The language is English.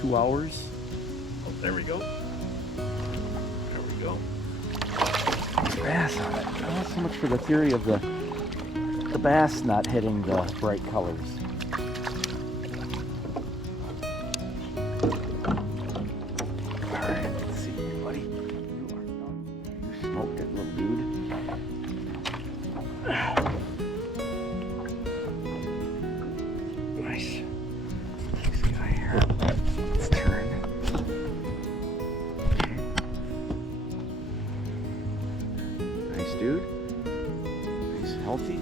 2 hours. Oh, there we go. There we go. Bass on it. Not so much for the theory of the bass not hitting the bright colors. Alright, let's see here, buddy. You smoked it, little dude. Nice. This guy here. Let's turn. Nice dude. Nice, healthy.